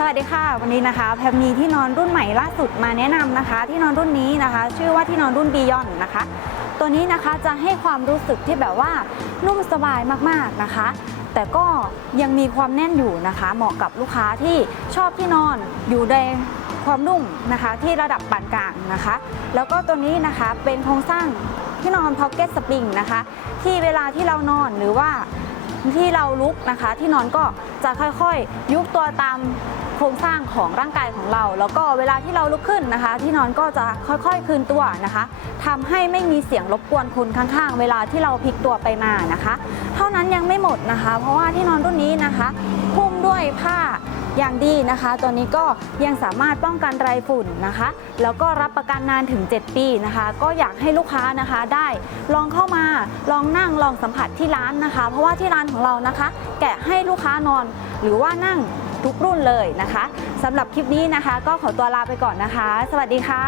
สวัสดีค่ะ วันนี้นะคะ แพมมีที่นอนรุ่นใหม่ล่าสุดมาแนะนำนะคะ ที่นอนรุ่นนี้นะคะ ชื่อว่าที่นอนรุ่นบียอนนะคะ ตัวนี้นะคะจะให้ความรู้สึกที่แบบว่านุ่มสบายมากๆนะคะ แต่ก็ยังมีความแน่นอยู่นะคะ เหมาะกับลูกค้าที่ชอบที่นอนอยู่ในความนุ่มนะคะ ที่ระดับปานกลางนะคะ แล้วก็ตัวนี้นะคะเป็นโครงสร้างที่นอน Pocket Spring นะคะ ที่เวลาที่เรานอนหรือว่าที่เราลุกนะคะ ที่นอนก็จะค่อยๆ ยุบตัวตาม โครงสร้างของร่างกายของเรา แล้วก็เวลาที่เราลุกขึ้นนะคะ ที่นอนก็จะค่อยๆ คืนตัวนะคะทำให้ไม่มีเสียงรบกวนคุณข้างๆ เวลาที่เราพลิกตัวไปมานะคะ เท่านั้นยังไม่หมดนะคะ เพราะว่าที่นอนรุ่นนี้นะคะหุ้มด้วยผ้าอย่างดีนะคะ ตัวนี้ก็ยังสามารถป้องกันไรฝุ่นนะคะ แล้วก็รับประกันนานถึง 7 ปีนะคะ ก็อยากให้ลูกค้านะคะได้ลองเข้ามาลองนั่งลองสัมผัสที่ร้านนะคะ เพราะว่าที่ร้านของเรานะคะ แกะให้ลูกค้านอนหรือว่านั่ง ทุกรุ่นเลยนะคะสำหรับคลิปนี้นะคะ ก็ขอตัวลาไปก่อนนะคะ สวัสดีค่ะ